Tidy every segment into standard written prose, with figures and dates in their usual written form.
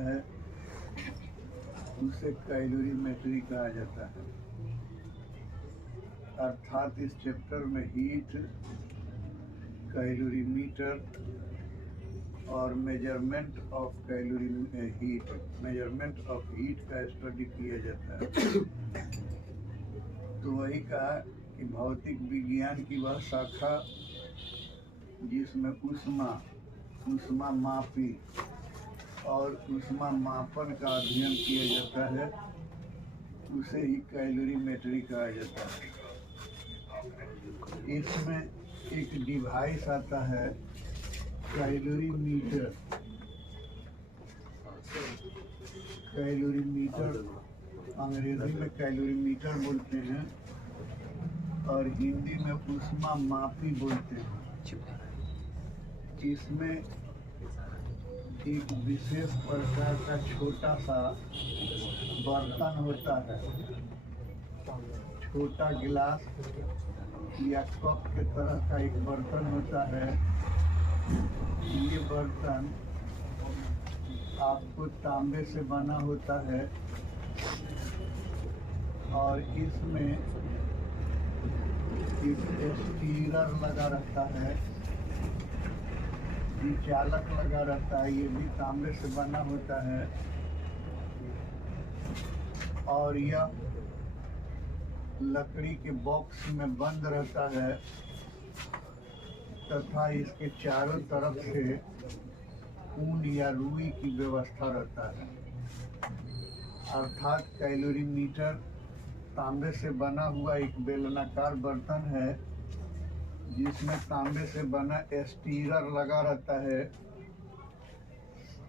है उसे कैलोरीमेट्री कहा जाता है। अर्थात इस चैप्टर में हीट, कैलोरीमीटर और मेजरमेंट ऑफ हीट का स्टडी किया जाता है। तो वही कहा कि भौतिक विज्ञान की वह शाखा जिसमें ऊष्मा मापी और ऊष्मा मापन का अध्ययन किया जाता है उसे ही कैलोरीमेट्री कहा जाता है। इसमें एक डिवाइस आता है कैलोरीमीटर। अंग्रेजी में कैलोरीमीटर बोलते हैं और हिंदी में ऊष्मा मापी बोलते हैं। इसमें एक विशेष प्रकार का छोटा सा बर्तन होता है, छोटा गिलास या कप के तरह का एक बर्तन होता है। ये बर्तन आपको तांबे से बना होता है और इसमें एक स्टीरर लगा रहता है, चालक लगा रहता है। ये भी तांबे से बना होता है और यह लकड़ी के बॉक्स में बंद रहता है तथा इसके चारों तरफ से ऊन या रुई की व्यवस्था रहता है। अर्थात कैलोरीमीटर तांबे से बना हुआ एक बेलनाकार बर्तन है जिसमें तांबे से बना स्टीरर लगा रहता है।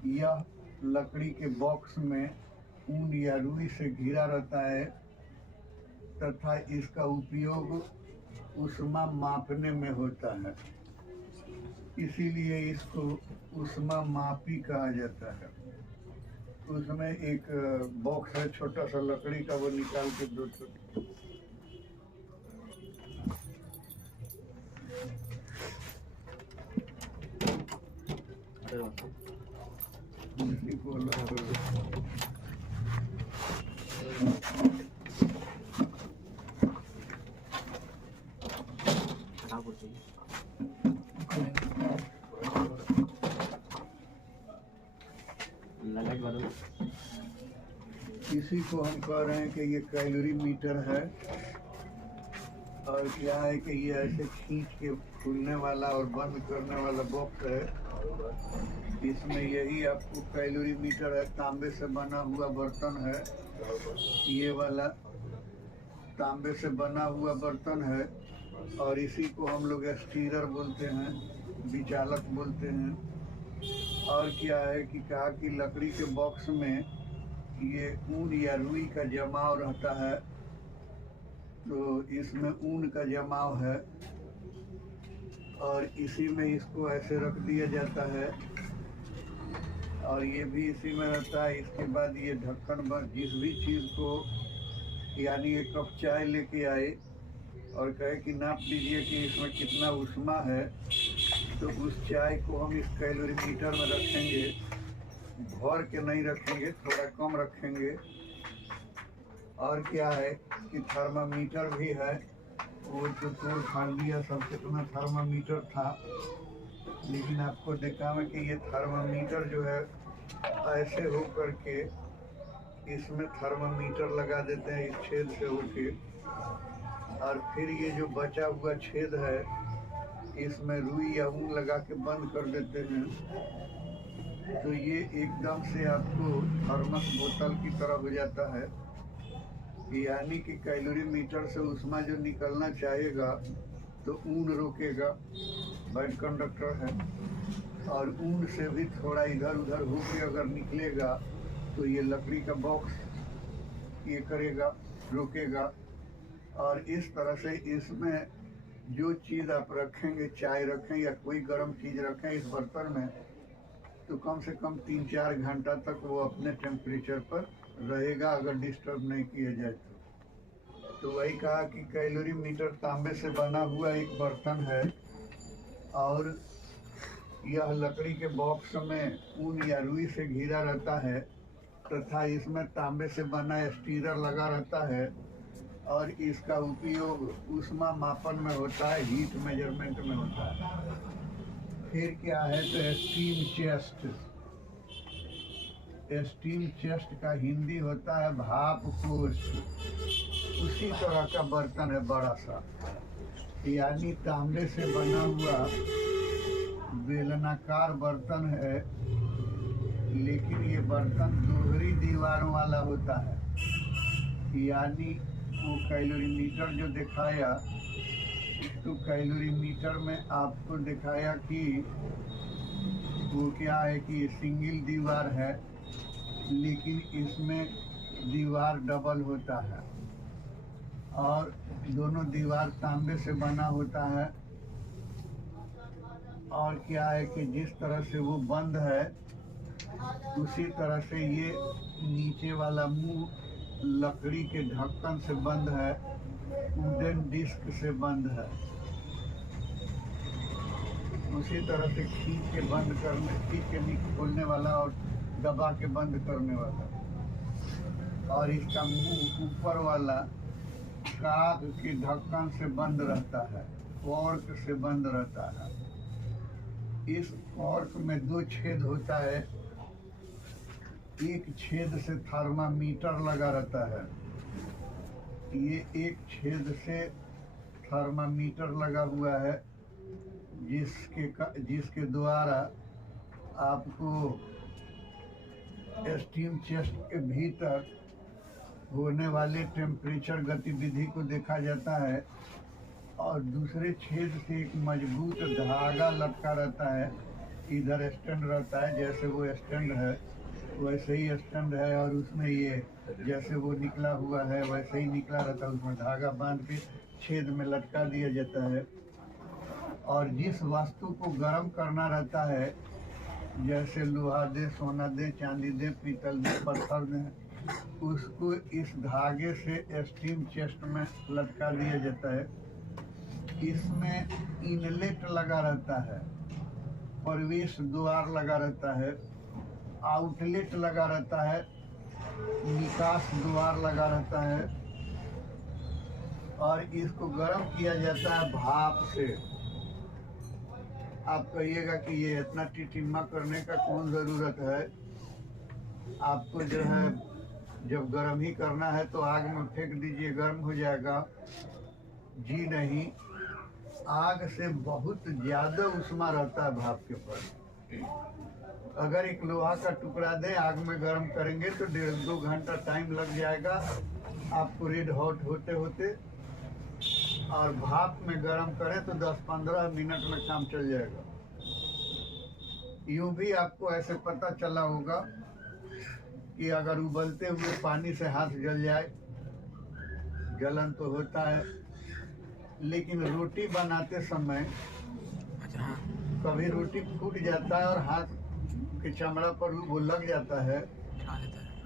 यह लकड़ी के बॉक्स में ऊन या रुई से घिरा रहता है तथा इसका उपयोग ऊष्मा मापने में होता है, इसीलिए इसको ऊष्मा मापी कहा जाता है। उसमें एक बॉक्स है छोटा सा लकड़ी का, वो निकाल के दो इसी को हम कह रहे हैं कि ये कैलोरीमीटर है। और क्या है कि ये ऐसे खींच के खुलने वाला और बंद करने वाला बॉक्स है। इसमें यही आपको कैलोरीमीटर है। तांबे से बना हुआ बर्तन है, ये वाला तांबे से बना हुआ बर्तन है और इसी को हम लोग स्टीरर बोलते हैं, विचालक बोलते हैं। और क्या है कि कहा कि लकड़ी के बॉक्स में ये ऊन या रुई का जमाव रहता है, तो इसमें ऊन का जमाव है और इसी में इसको ऐसे रख दिया जाता है और ये भी इसी में रहता है। इसके बाद ये ढक्कन पर जिस भी चीज़ को, यानी एक कप चाय लेके आए और कहे कि नाप लीजिए कि इसमें कितना ऊष्मा है, तो उस चाय को हम इस कैलोरीमीटर में रखेंगे। भर के नहीं रखेंगे, थोड़ा कम रखेंगे। और क्या है कि थर्मामीटर भी है, वो तो तोड़ फाड़ दिया सब कितना थर्मामीटर था, लेकिन आपको दिखावे कि ये थर्मामीटर जो है ऐसे हो करके इसमें थर्मामीटर लगा देते हैं इस छेद से होके, और फिर ये जो बचा हुआ छेद है इसमें रुई या ऊन लगा के बंद कर देते हैं। तो ये एकदम से आपको थर्मस बोतल की तरह हो जाता है, यानी कि कैलोरीमीटर से ऊष्मा जो निकलना चाहेगा तो ऊन रोकेगा, बैड कंडक्टर है, और ऊन से भी थोड़ा इधर उधर होके अगर निकलेगा तो ये लकड़ी का बॉक्स ये करेगा, रोकेगा। और इस तरह से इसमें जो चीज़ आप रखेंगे, चाय रखें या कोई गर्म चीज़ रखें इस बर्तन में, तो कम से कम 3-4 घंटा तक वो अपने टेम्परेचर पर रहेगा अगर डिस्टर्ब नहीं किया जाए तो वही कहा कि कैलोरीमीटर तांबे से बना हुआ एक बर्तन है और यह लकड़ी के बॉक्स में ऊन या रुई से घिरा रहता है तथा इसमें तांबे से बना स्टीरर लगा रहता है और इसका उपयोग ऊष्मा मापन में होता है, हीट मेजरमेंट में होता है। फिर क्या है तो स्टीम चेस्ट। स्टीम चेस्ट का हिंदी होता है भाप कोष। उसी तरह का बर्तन है बड़ा सा, यानी तांबे से बना हुआ बेलनाकार बर्तन है, लेकिन ये बर्तन दोहरी दीवारों वाला होता है। यानी वो कैलोरीमीटर जो दिखाया, तो कैलोरीमीटर में आपको दिखाया कि वो क्या है कि सिंगल दीवार है, लेकिन इसमें दीवार डबल होता है और दोनों दीवार तांबे से बना होता है। और क्या है कि जिस तरह से वो बंद है उसी तरह से ये नीचे वाला मुंह लकड़ी के ढक्कन से बंद है, वुडन डिस्क से बंद है। उसी तरह से खींच के बंद करने, खींच के खोलने वाला और दबा के बंद करने वाला। और इसका मुंह ऊपर वाला काग के ढक्कन से बंद रहता है, कॉर्क से बंद रहता है। इस कॉर्क में दो छेद होता है, एक छेद से थर्मामीटर लगा रहता है। ये एक छेद से थर्मामीटर लगा हुआ है, जिसके द्वारा आपको स्टीम चेस्ट के भीतर होने वाले टेम्परेचर गतिविधि को देखा जाता है। और दूसरे छेद से एक मजबूत धागा लटका रहता है, इधर स्टैंड रहता है, जैसे वो स्टैंड है वैसे ही स्टैंड है, और उसमें ये जैसे वो निकला हुआ है वैसे ही निकला रहता है। उसमें धागा बांध के छेद में लटका दिया जाता है। और जिस वस्तु को गर्म करना रहता है, जैसे लोहा दे, सोना दे, चांदी दे, पीतल दे, पत्थर दे, उसको इस धागे से स्टीम चेस्ट में लटका दिया जाता है। इसमें इनलेट लगा रहता है, प्रवेश द्वार लगा रहता है, आउटलेट लगा रहता है, निकास द्वार लगा रहता है। और इसको गर्म किया जाता है भाप से। आप कहिएगा कि ये इतना टिटिम्मा करने का कौन ज़रूरत है, आपको जो है जब गर्म ही करना है तो आग में फेंक दीजिए, गर्म हो जाएगा। जी नहीं, आग से बहुत ज़्यादा उष्मा रहता है भाप के ऊपर। अगर एक लोहा का टुकड़ा दें, आग में गर्म करेंगे तो 1.5-2 घंटा टाइम लग जाएगा आपको रेड हॉट होते होते। और भाप में गर्म करें तो 10-15 मिनट में काम चल जाएगा। यूं भी आपको ऐसे पता चला होगा कि अगर उबलते हुए पानी से हाथ जल जाए, जलन तो होता है, लेकिन रोटी बनाते समय कभी रोटी फूट जाता है और हाथ के चमड़ा पर वो लग जाता है,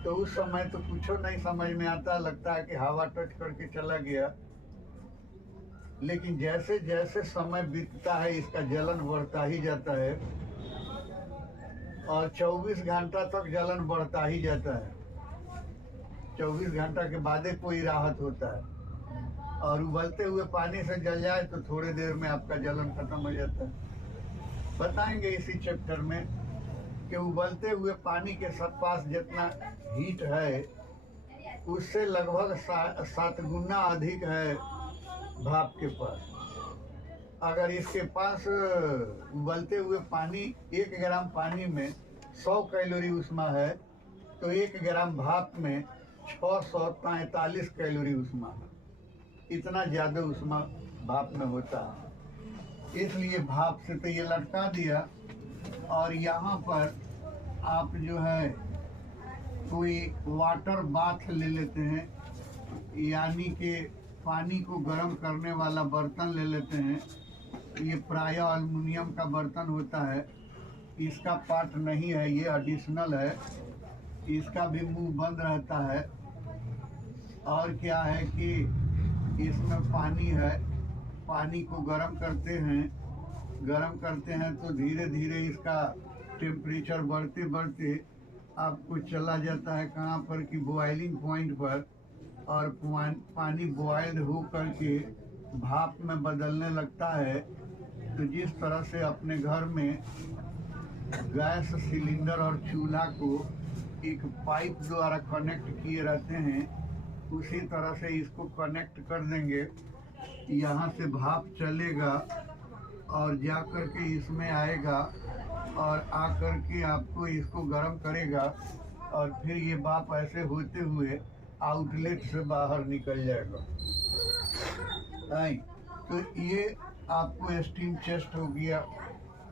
तो उस समय तो कुछ नहीं समझ में आता, लगता है कि हवा टच करके चला गया। लेकिन जैसे जैसे समय बीतता है इसका जलन बढ़ता ही जाता है और 24 घंटा तक जलन बढ़ता ही जाता है। 24 घंटा के बाद कोई राहत होता है। और उबलते हुए पानी से जल जाए तो थोड़ी देर में आपका जलन खत्म हो जाता है। बताएंगे इसी चैप्टर में कि उबलते हुए पानी के पास जितना हीट है उससे लगभग 7 गुना अधिक है भाप के पास। अगर इसके पास उबलते हुए पानी 1 ग्राम पानी में 100 कैलोरी उष्मा है, तो 1 ग्राम भाप में 643 कैलोरी उष्मा है। इतना ज़्यादा उष्मा भाप में होता है। इसलिए भाप से तो ये लटका दिया। और यहाँ पर आप जो है कोई वाटर बाथ ले लेते हैं, यानी कि पानी को गर्म करने वाला बर्तन ले लेते हैं। ये प्रायः एल्युमिनियम का बर्तन होता है, इसका पार्ट नहीं है, ये एडिशनल है। इसका भी मुंह बंद रहता है। और क्या है कि इसमें पानी है, पानी को गर्म करते हैं गर्म करते हैं तो धीरे धीरे इसका टेम्परेचर बढ़ते बढ़ते आपको चला जाता है कहाँ पर कि बॉइलिंग पॉइंट पर, और पानी बॉइल्ड हो करके भाप में बदलने लगता है। तो जिस तरह से अपने घर में गैस सिलेंडर और चूल्हा को एक पाइप द्वारा कनेक्ट किए रहते हैं, उसी तरह से इसको कनेक्ट कर देंगे। यहाँ से भाप चलेगा और जा कर के इसमें आएगा और आकर के आपको इसको गर्म करेगा, और फिर ये भाप ऐसे होते हुए आउटलेट से बाहर निकल जाएगा। तो ये आपको स्टीम चेस्ट हो गया।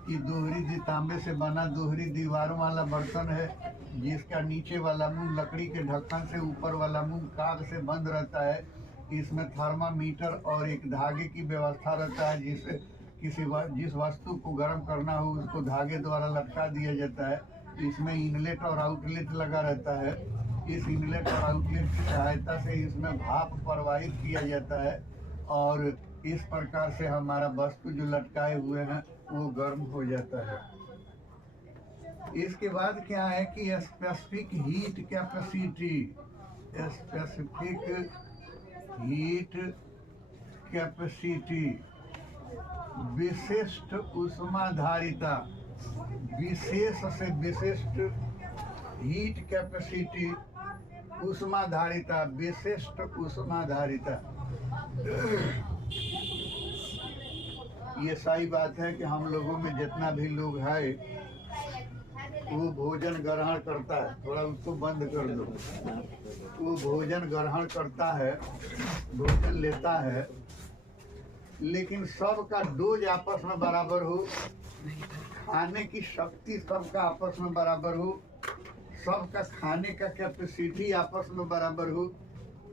कि तांबे से बना दोहरी दीवारों वाला बर्तन है, जिसका नीचे वाला मुंह लकड़ी के ढक्कन से, ऊपर वाला मुंह काग से बंद रहता है। इसमें थर्मामीटर और एक धागे की व्यवस्था रहता है, जिससे जिस वस्तु को गर्म करना हो उसको धागे द्वारा लटका दिया जाता है। इसमें इनलेट और आउटलेट लगा रहता है। इस इनलेट और आउटलेट की सहायता से इसमें भाप प्रवाहित किया जाता है, और इस प्रकार से हमारा वस्तु जो लटकाए हुए हैं वो गर्म हो जाता है। इसके बाद क्या है कि specific heat capacity, specific heat capacity, विशिष्ट ऊष्माधारिता, विशेष से विशिष्ट हीट कैपेसिटी, ऊष्माधारिता, विशिष्ट ऊष्माधारिता। ये सही बात है कि हम लोगों में जितना भी लोग है वो भोजन ग्रहण करता है, थोड़ा उसको बंद कर दो। वो भोजन ग्रहण करता है, भोजन लेता है, लेकिन सबका डोज आपस में बराबर हो, खाने की शक्ति सबका आपस में बराबर हो, सबका खाने का कैपेसिटी आपस में बराबर हो,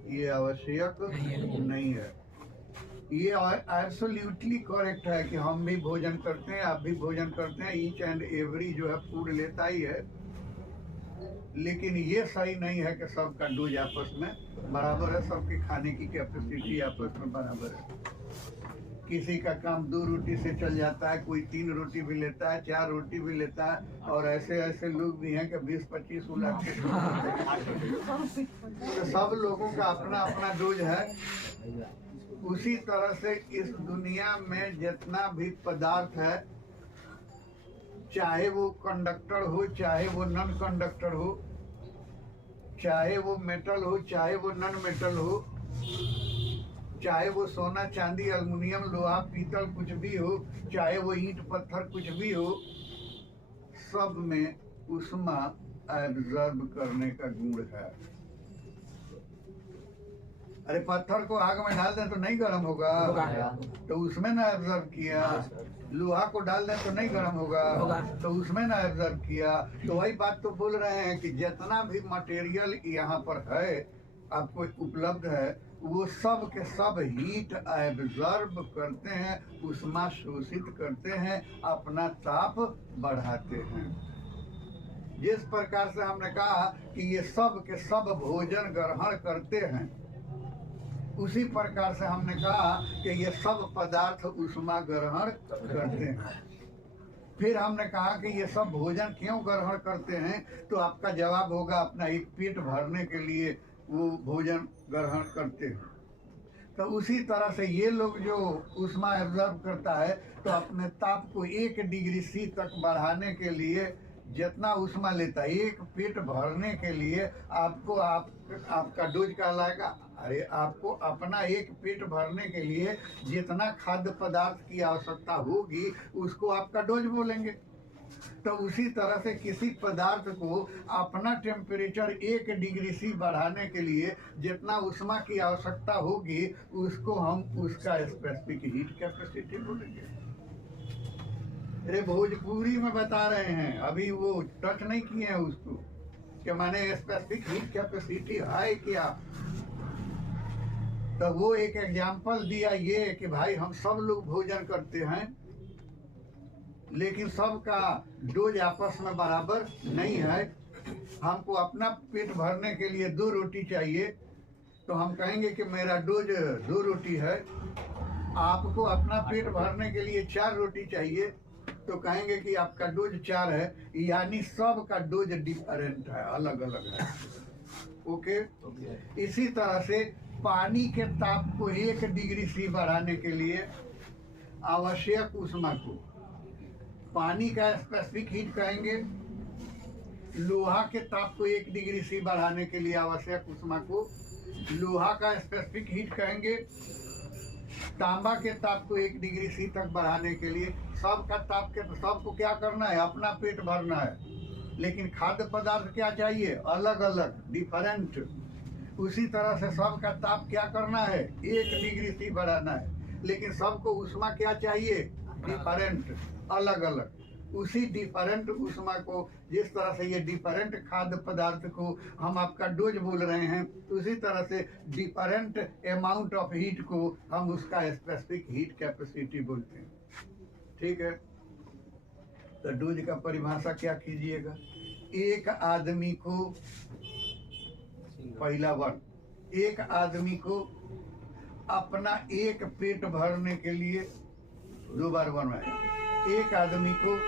ये आवश्यक नहीं है। ये एब्सोल्युटली करेक्ट है कि हम भी भोजन करते हैं, आप भी भोजन करते हैं, ईच एंड एवरी जो है फूड लेता ही है, लेकिन ये सही नहीं है कि सबका डोज आपस में बराबर है, सबके खाने की कैपेसिटी आपस में बराबर है। किसी का काम 2 रोटी से चल जाता है, कोई 3 रोटी भी लेता है, 4 रोटी भी लेता है, और ऐसे ऐसे लोग भी हैं कि 20-25 उलाते हैं। तो सब लोगों का अपना अपना डोज है। उसी तरह से इस दुनिया में जितना भी पदार्थ है, चाहे वो कंडक्टर हो, चाहे वो नॉन कंडक्टर हो, चाहे वो मेटल हो, चाहे वो नॉन मेटल हो, चाहे वो सोना चांदी एल्युमिनियम लोहा पीतल कुछ भी हो, चाहे वो ईंट पत्थर कुछ भी हो, सब में ऊष्मा एब्जॉर्ब करने का गुण है। अरे पत्थर को आग में डाल दें तो नहीं गर्म होगा, तो उसमें ना एब्जॉर्ब किया। लोहा को डाल दें तो नहीं गर्म होगा, तो उसमें ना एब्जॉर्ब किया। तो वही बात तो बोल रहे हैं कि जितना भी मटेरियल यहाँ पर है आपको उपलब्ध है, वो सब के सब हीट एब्जॉर्ब करते हैं, ऊष्मा शोषित करते हैं, अपना ताप बढ़ाते हैं। जिस प्रकार से हमने कहा कि ये सब के सब भोजन ग्रहण करते हैं, उसी प्रकार से हमने कहा कि ये सब पदार्थ ऊष्मा ग्रहण करते हैं। फिर हमने कहा कि ये सब भोजन क्यों ग्रहण करते हैं, तो आपका जवाब होगा अपना एक पेट भरने के लिए वो भोजन ग्रहण करते हैं। तो उसी तरह से ये लोग जो ऊष्मा एब्जॉर्ब करता है, तो अपने ताप को 1 डिग्री C तक बढ़ाने के लिए जितना ऊष्मा लेता है, एक पेट भरने के लिए आपका डोज कहलाएगा। अरे आपको अपना एक पेट भरने के लिए जितना खाद्य पदार्थ की आवश्यकता होगी उसको आपका डोज बोलेंगे। तो उसी तरह से किसी पदार्थ को अपना टेम्परेचर 1 डिग्री C बढ़ाने के लिए जितना ऊष्मा की आवश्यकता होगी उसको हम उसका स्पेसिफिक हीट कैपेसिटी बोलेंगे। अरे भोजपुरी में बता रहे हैं, अभी वो टच नहीं किए हैं उसको कि माने स्पेसिफिक हीट कैपेसिटी है क्या। तो वो एक एग्जाम्पल दिया ये कि भाई हम सब लोग भोजन करते हैं, लेकिन सबका डोज आपस में बराबर नहीं है। हमको अपना पेट भरने के लिए 2 रोटी चाहिए, तो हम कहेंगे कि मेरा डोज 2 रोटी है। आपको अपना पेट भरने के लिए 4 रोटी चाहिए तो कहेंगे कि आपका डोज 4 है, यानी सब का डोज डिफरेंट है, अलग अलग है। ओके। इसी तरह से पानी के ताप को 1 डिग्री सी बढ़ाने के लिए आवश्यक ऊष्मा को, पानी का स्पेसिफिक हीट कहेंगे, लोहा के ताप को 1 डिग्री सी बढ़ाने के लिए आवश्यक ऊष्मा को लोहा का स्पेसिफिक हीट कहेंगे, तांबा के ताप को 1 डिग्री सी तक बढ़ाने के लिए सबका ताप के सबको क्या करना है, अपना पेट भरना है, लेकिन खाद्य पदार्थ क्या चाहिए, अलग अलग डिफरेंट। उसी तरह से सबका ताप क्या करना है, 1 डिग्री सी बढ़ाना है, लेकिन सबको ऊष्मा क्या चाहिए, डिफरेंट, अलग अलग। उसी डिफरेंट ऊष्मा को, जिस तरह से ये डिफरेंट खाद्य पदार्थ को हम आपका डोज बोल रहे हैं, उसी तरह से डिफरेंट अमाउंट ऑफ हीट को हम उसका स्पेसिफिक हीट कैपेसिटी बोलते हैं। ठीक है। तो डोज का परिभाषा क्या कीजिएगा, एक आदमी को, पहला वर्ड, एक आदमी को अपना एक पेट भरने के लिए, 2 बार बनवाया, एक आदमी को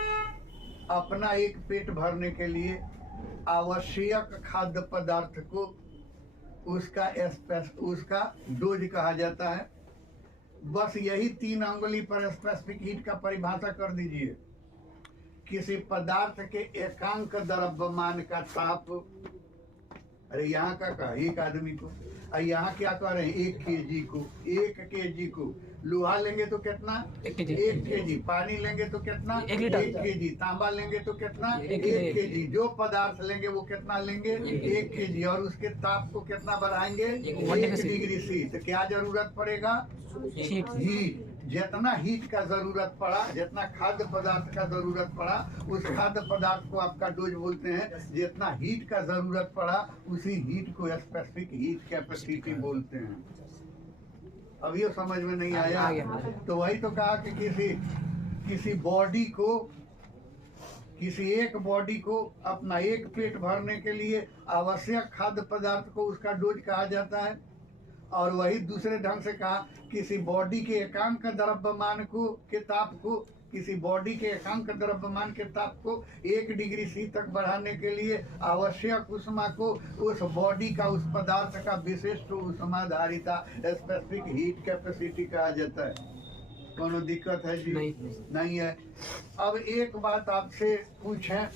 अपना एक पेट भरने के लिए आवश्यक खाद्य पदार्थ को उसका डोज कहा जाता है। बस यही 3 अंगुली पर स्पेसिफिक हीट का परिभाषा कर दीजिए। किसी पदार्थ के एकांक द्रव्यमान का ताप, अरे यहाँ का एक आदमी को, यहाँ क्या कह रहे हैं, 1 केजी को, 1 केजी को लोहा लेंगे तो कितना, 1 केजी, पानी लेंगे तो कितना, 1 केजी, तांबा लेंगे तो कितना, 1 केजी, जो पदार्थ लेंगे वो कितना लेंगे, 1 केजी, और उसके ताप को कितना बढ़ाएंगे, 1 डिग्री सी। तो क्या जरूरत पड़ेगा, हीट। जितना हीट का जरूरत पड़ा, जितना खाद्य पदार्थ का जरूरत पड़ा, उस खाद्य पदार्थ को आपका डोज बोलते हैं। जितना हीट का जरूरत पड़ा, उसी हीट को स्पेसिफिक हीट कैपेसिटी बोलते हैं। अब ये समझ में नहीं आया? तो वही तो कहा कि किसी बॉडी को, किसी एक बॉडी को अपना एक पेट भरने के लिए आवश्यक खाद्य पदार्थ को उसका डोज कहा जाता है। और वही दूसरे ढंग से कहा, किसी बॉडी के एकांक द्रव्यमान को, के ताप को, किसी बॉडी के एकांक द्रव्यमान के ताप को 1 डिग्री सी तक बढ़ाने के लिए आवश्यक ऊष्मा को उस बॉडी का, उस पदार्थ का विशिष्ट ऊष्माधारिता, स्पेसिफिक हीट कैपेसिटी कहा जाता है। कोनो दिक्कत है जी? नहीं है। अब एक बात आपसे पूछें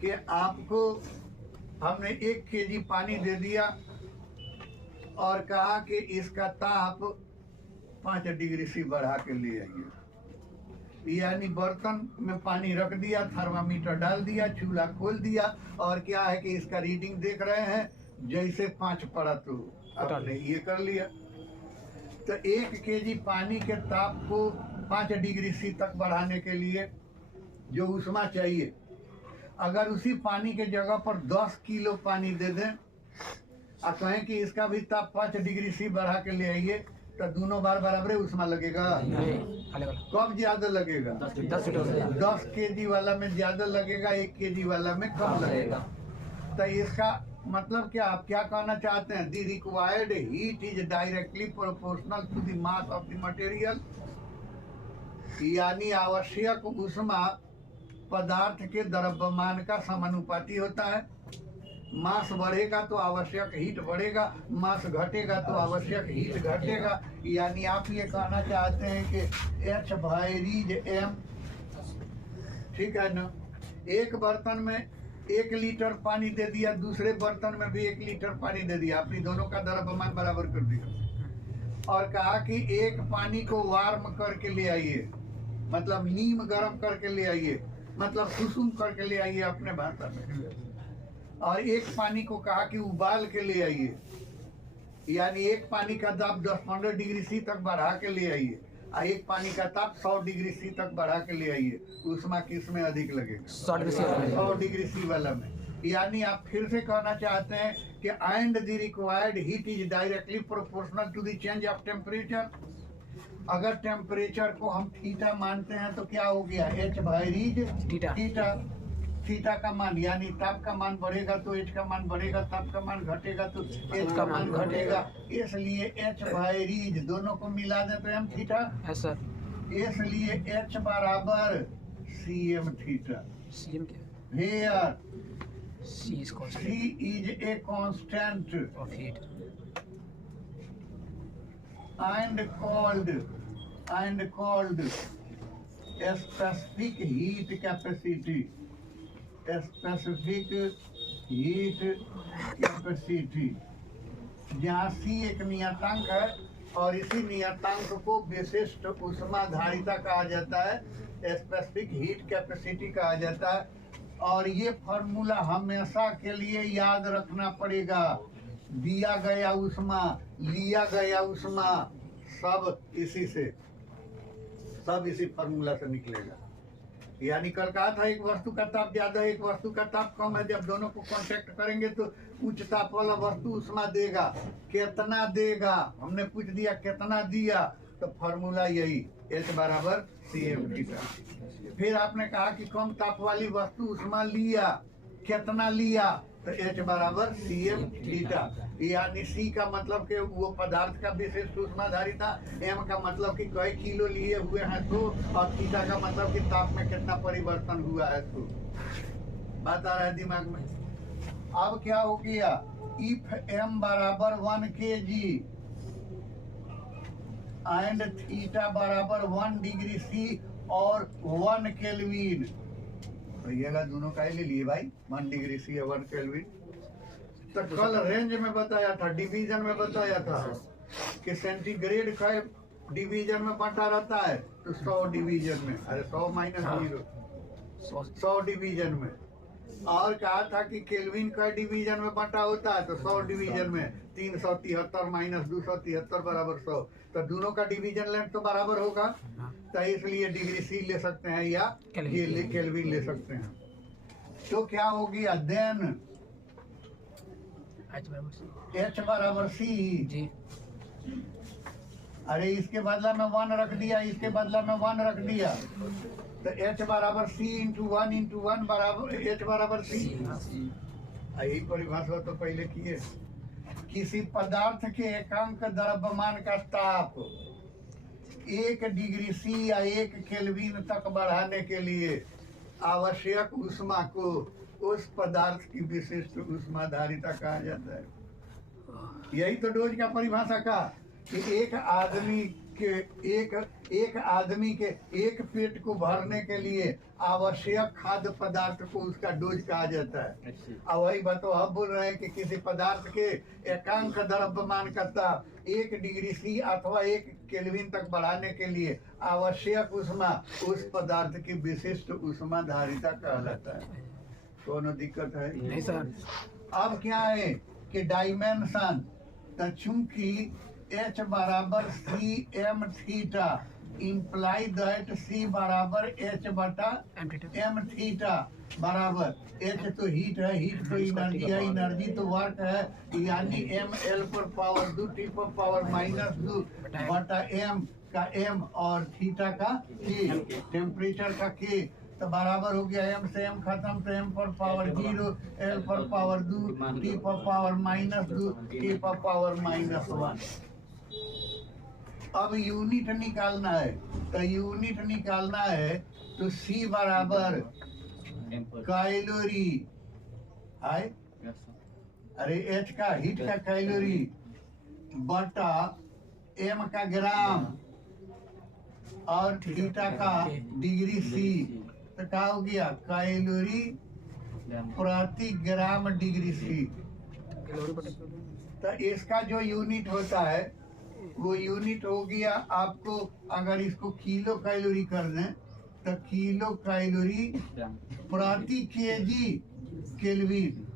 कि आपको हमने 1 केजी पानी दे दिया और कहा कि इसका ताप 5 डिग्री सी बढ़ा के ले आइए, यानी बर्तन में पानी रख दिया, थर्मामीटर डाल दिया, चूल्हा खोल दिया, और क्या है कि इसका रीडिंग देख रहे हैं, जैसे 5 पड़ा तो आपने ये कर लिया। तो 1 केजी पानी के ताप को 5 डिग्री सी तक बढ़ाने के लिए जो ऊष्मा चाहिए, अगर उसी पानी के जगह पर 10 किलो पानी दे दें और कहें कि इसका भी ताप 5 डिग्री सी बढ़ा के ले आइए, तो दोनों बार बराबर ऊष्मा लगेगा? कब ज्यादा लगेगा? 10 केजी वाला में ज्यादा लगेगा, 1 केजी वाला में कम लगेगा। तो इसका मतलब क्या, आप क्या कहना चाहते हैं? The required heat is directly proportional to the mass of the material, यानी आवश्यक ऊष्मा पदार्थ के द्रव्यमान का समानुपाती होता है। मास बढ़ेगा तो आवश्यक हीट बढ़ेगा, मास घटेगा तो आवश्यक हीट घटेगा। यानी आप ये कहना चाहते हैं कि H/m, ठीक है ना? एक बर्तन में 1 लीटर पानी दे दिया, दूसरे बर्तन में भी 1 लीटर पानी दे दिया, अपनी दोनों का द्रव्यमान बराबर कर दिया, और कहा कि एक पानी को वार्म करके ले आइए, मतलब नीम गर्म करके ले आइए, मतलब सुसुम करके ले आइए अपने भाषा में, और एक पानी को कहा कि उबाल के ले आइए, यानी एक पानी का ताप 10-15 डिग्री सी तक बढ़ा के ले आइए, और एक पानी का ताप 100 डिग्री सी तक बढ़ा के ले आइए। ऊष्मा किस में अधिक लगेगा? 100 डिग्री सी वाला में। यानी आप फिर से कहना चाहते हैं कि and the required heat is directly proportional to the change of temperature. अगर टेम्परेचर को हम थीटा मानते हैं तो क्या हो गया? H/थीटा। थीटा का मान, यानी ताप का मान बढ़ेगा तो एच का मान बढ़ेगा, ताप का मान घटेगा तो एच का मान घटेगा। इसलिए एच बाय रीज दोनों को मिला दे तो एम थीटा है सर। इसलिए एच बराबर सी एम थीटा। सीएम क्या Here C is C constant is a constant of heat and called specific heat capacity. Specific heat capacity, जहाँ C एक नियतांक है और इसी नियतांक को विशिष्ट ऊष्माधारिता कहा जाता है, स्पेसिफिक हीट कैपेसिटी कहा जाता है। और ये फॉर्मूला हमेशा के लिए याद रखना पड़ेगा। दिया गया ऊष्मा, लिया गया ऊष्मा, सब इसी फॉर्मूला से निकलेगा। यानी कल कहा था एक वस्तु का ताप ज्यादा है, एक वस्तु का ताप कम है। जब दोनों को कांटेक्ट करेंगे तो उच्च ताप वाला वस्तु ऊष्मा देगा। कितना देगा, हमने पूछ दिया कितना दिया, तो फॉर्मूला यही H बराबर CM थीटा। फिर आपने कहा कि कम ताप वाली वस्तु ऊष्मा लिया, कितना लिया, तो H बराबर CM थीटा। यानी C का मतलब कि वो पदार्थ का विशिष्ट ऊष्माधारिता, M का मतलब कि कई किलो लिए हुए हैं तो, और थीटा का मतलब कि ताप में कितना परिवर्तन हुआ है तो। बात आ रहा है दिमाग में। अब क्या हो गया, इफ M बराबर 1 kg एंड थीटा बराबर 1 डिग्री C और 1 केल्विन, भैया दोनों का ही ले लिए भाई, 1 डिग्री C और 1 केल्विन। तो कल रेंज में बताया था, डिवीजन में बताया था कि सेंटीग्रेड का डिवीजन में बंटा रहता है तो 100 डिवीजन में, अरे 100 माइनस 0, 100 डिवीजन में। और कहा था कि केल्विन का डिवीजन में बंटा होता है तो 100 डिवीजन में, 373 माइनस 273 बराबर 100। तो दोनों का डिवीजन लेंथ तो बराबर होगा, तो इसलिए डिग्री C ले सकते हैं या ये केल्विन ले सकते हैं। तो क्या हो गया, देन H बराबर C जी। अरे इसके बदला में 1 रख दिया, इसके बदला में 1 रख दिया, तो H बराबर C इंटू 1 बराबर H बराबर C। यही परिभाषा तो पहले किए। किसी पदार्थ के एकांक द्रव्यमान का ताप 1 डिग्री C या 1 केल्विन तक बढ़ाने के लिए आवश्यक ऊष्मा को उस पदार्थ की विशिष्ट ऊष्माधारिता कहा जाता है। यही तो डोज का परिभाषा का कि एक आदमी के एक पेट को भरने के लिए आवश्यक खाद्य पदार्थ को उसका डोज कहा जाता है। और वही बात हम बोल रहे हैं कि किसी पदार्थ के एकांक द्रव्यमान का ताप 1 डिग्री C अथवा 1 केल्विन तक बढ़ाने के लिए आवश्यक ऊष्मा उस पदार्थ की विशिष्ट ऊष्माधारिता कहलाता है। कोनो दिक्कत है नहीं सर। अब क्या है कि डायमेंशन, तो चूंकि H बराबर CM theta imply that C बराबर H बटा M थीटा बराबर H तो हीट है, हीट तो एनर्जी है, एनर्जी तो वर्क है, यानी ML पर पावर 2 T पर पावर -2 बटा M का M और थीटा का K, टेम्परेचर का K, तो बराबर हो गया M से M खत्म, तो M पर पावर 0, L पर पावर 2, T पर पावर -2, T पर पावर -1। अब यूनिट निकालना है, तो यूनिट निकालना है तो C बराबर कैलोरी है, अरे H का हीट का कैलोरी बटा M का ग्राम और थीटा का डिग्री C, तो क्या हो गया, कैलोरी प्रति ग्राम डिग्री C। तो इसका जो यूनिट होता है वो यूनिट हो गया आपको, अगर इसको किलो कैलोरी कर दें तो किलो कैलोरी प्रति केजी केल्विन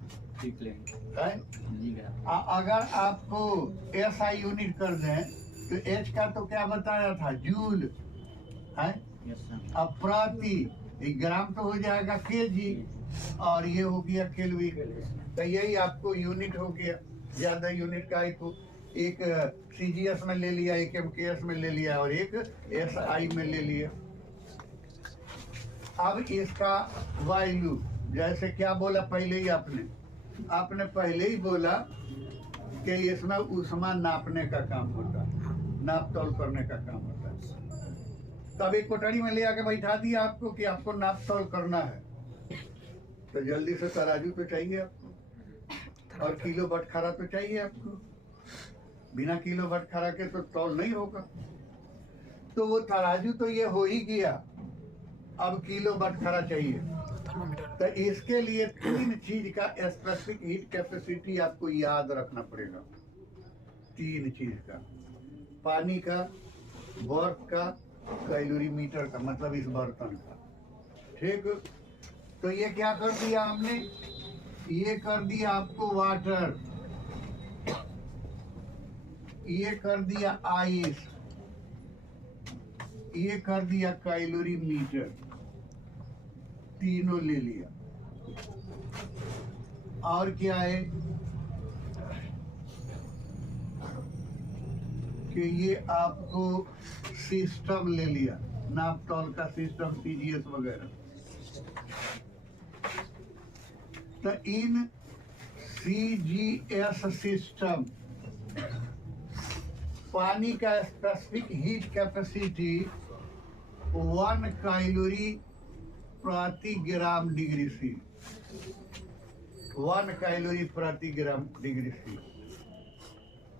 है। अगर आपको SI यूनिट कर दें तो H का तो क्या बताया था, जूल है, अब प्रति ग्राम तो हो जाएगा केजी और ये हो गया केल्विन। तो यही आपको यूनिट हो गया। ज्यादा यूनिट का एक CGS में ले लिया, एक MKS में ले लिया और एक SI में ले लिया। अब इसका वैल्यू जैसे क्या बोला पहले ही आपने पहले ही बोला कि इसमें ऊष्मा नापने का काम होता है, नाप तोल करने का काम होता है। तब एक कोठरी में ले आके बैठा दिया आपको कि आपको नाप तोल करना है, तो जल्दी से तराजू तो चाहिए आपको और किलो बटखरा तो चाहिए आपको। बिना किलो बटखरा के तो तौल नहीं होगा। तो वो तराजू तो ये हो ही गया, अब किलो बटखरा चाहिए। तो इसके लिए 3 चीज का स्पेसिफिक हीट कैपेसिटी आपको याद रखना पड़ेगा। 3 चीज का, पानी का, बर्फ का, कैलोरीमीटर का, मतलब इस बर्तन का। ठीक, तो ये क्या कर दिया हमने, ये कर दिया आपको वाटर, ये कर दिया आइस, ये कर दिया कैलोरीमीटर, तीनों ले लिया। और क्या है कि ये आपको सिस्टम ले लिया, नाप तौल का सिस्टम, सीजीएस वगैरह। तो इन सीजीएस सिस्टम पानी का स्पेसिफिक हीट कैपेसिटी 1 कैलोरी प्रति ग्राम डिग्री सी, 1 कैलोरी प्रति ग्राम डिग्री सी।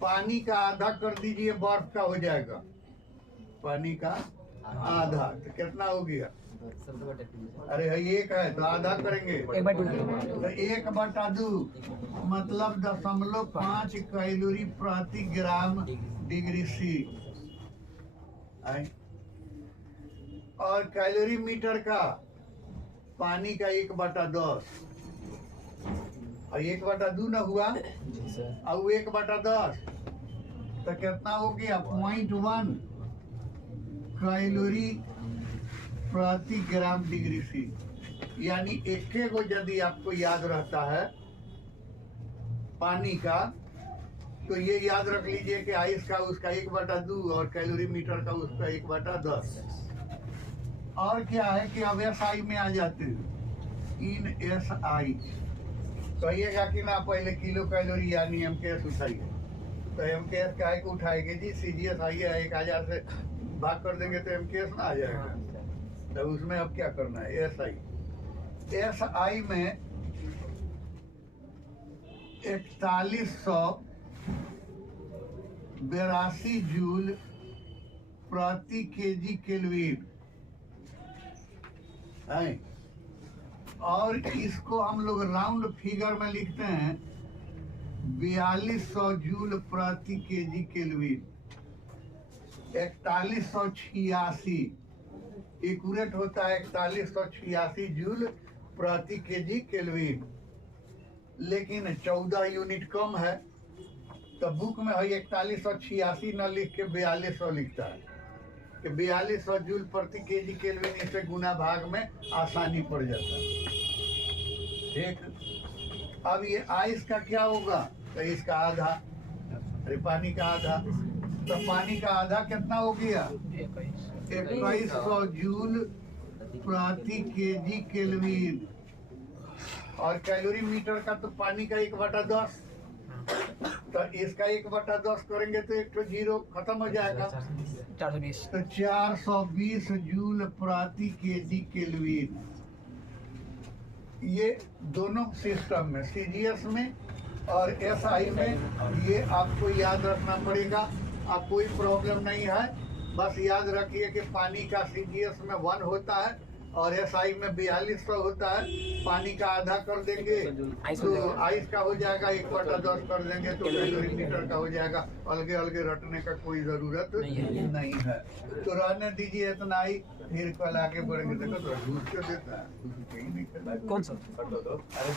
पानी का आधा कर दीजिए, बर्फ का हो जाएगा। पानी का आधा तो कितना हो गया, अरे एक है तो आधा करेंगे, 1/2 तो 1/2 मतलब 0.5 कैलोरी प्रति ग्राम डिग्री सी। और कैलोरी मीटर का पानी का 1/10 और 1/2 न हुआ, और 1/10 तो कितना हो गया, 0.1 कैलोरी प्रति ग्राम डिग्री सी। यानी एक को यदि आपको याद रहता है पानी का, तो ये याद रख लीजिए कि आइस का उसका 1/2 और कैलोरीमीटर का उसका 1/10। और क्या है कि अब एसआई में आ जाते हैं, इन एसआई कहिएगा कि ना पहले किलो कैलोरी यानी एमकेएस उठाइए। तो एमकेएस का को उठाएंगे जी, सीजीएस आइए 1000 से भाग कर देंगे तो एमकेएस ना आ जाएगा। तो उसमें अब क्या करना है, एसआई में 4182 जूल प्रति केजी केल्विन है। और इसको हम लोग राउंड फिगर में लिखते हैं 4200 जूल प्रति केजी केल्विन। 4186 एक्यूरेट होता है, 4186 जूल प्रति केजी केल्विन। लेकिन 14 यूनिट कम है, तो बुक में है 4186 न लिख के 4200 लिखता है कि 4200 जूल प्रति केजी केल्विन। इससे गुना भाग में आसानी पड़ जाता है। ठीक, अब ये आइस का क्या होगा, तो इसका आधा, अरे पानी का आधा, तो पानी का आधा कितना हो गया, 2100 जूल प्रति केजी केल्विन। और कैलोरी मीटर का तो पानी का 1/10, तो इसका 1/10 करेंगे तो एक तो जीरो खत्म हो जाएगा, 420 तो 420 जूल प्रति केजी केल्विन। ये दोनों सिस्टम में, सीजीएस में और एसआई में, ये आपको याद रखना पड़ेगा। अब कोई प्रॉब्लम नहीं है, बस याद रखिए कि पानी का सीजीएस में 1 होता है और एसआई में 4200 होता है। पानी का आधा कर देंगे तो आइस का हो जाएगा, 1/10 कर देंगे तो कैलोरी मीटर का हो जाएगा। अलगे अलगे रटने का कोई जरूरत नहीं है। तो रहने दीजिए इतना ही, फिर कल आगे बढ़ेंगे। देखो तो घूस के देता है, कौन सा अरे